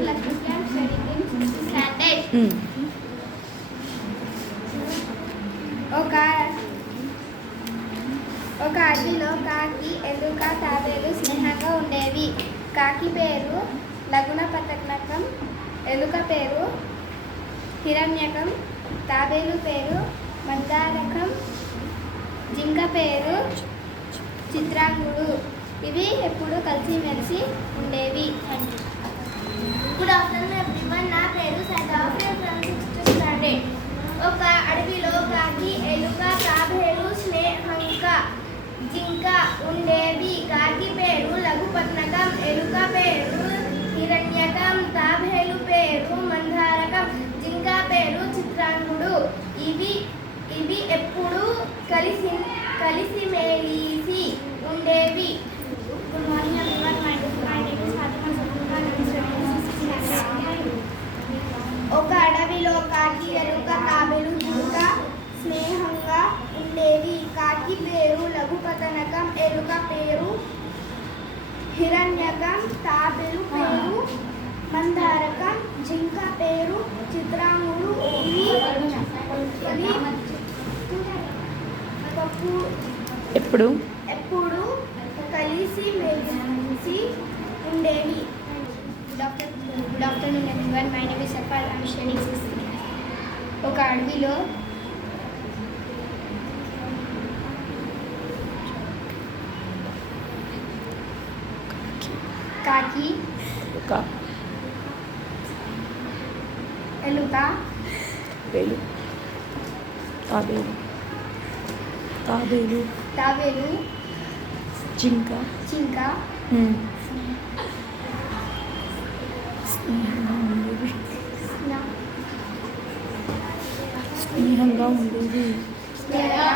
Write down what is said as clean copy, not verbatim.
am Lakshmi. I am studying in 6th standard. ఒక అడవిలో కాకి, ఎలుక, తాబేలు స్నేహంగా ఉండేవి. కాకి పేరు లగుణపతకం, ఎలుక పేరు హిరణ్యకం, తాబేలు పేరు మందారకం, జింక పేరు చిత్రాంగుడు. ఇవి ఎప్పుడు కలిసిమెలిసి ఉండేవి. Good afternoon everyone. నా పేరు సదాఫ్ ఫ్రమ్ 6th స్టాండర్డ్. ఒక అడవిలో కాకి, ఎలుక, తాబేలు స్నేహంగా జింక ఉండేవి. కాకి పేరు లఘుపత్నకం, ఎలుక పేరు హిరణ్యకం, తాబేలు పేరు మందారకం, జింక పేరు చిత్రాంగుడు. ఇవి ఎప్పుడు కలిసిమెలిసి ఉండేవి. Good morning everyone. My name is Fatima Safura. ఒక అడవిలో కాకి, ఎలుక, తాబేలు, జింక స్నేహంగా ఉండేవి. కాకి పేరు లఘుపతనకం, ఎలుక పేరు హిరణ్యకం, తాబేలు పేరు మందారకం, జింక పేరు చిత్రాంగుడు. ఎప్పుడు కలిసిమెలిసి ఉండేవి. Good afternoon everyone. My name is suffer. I am studying 6th. ఒక అడవిలో కాకి, ఎలుక, తాబేలు, జింక స్నేహంగా ఉండేవి.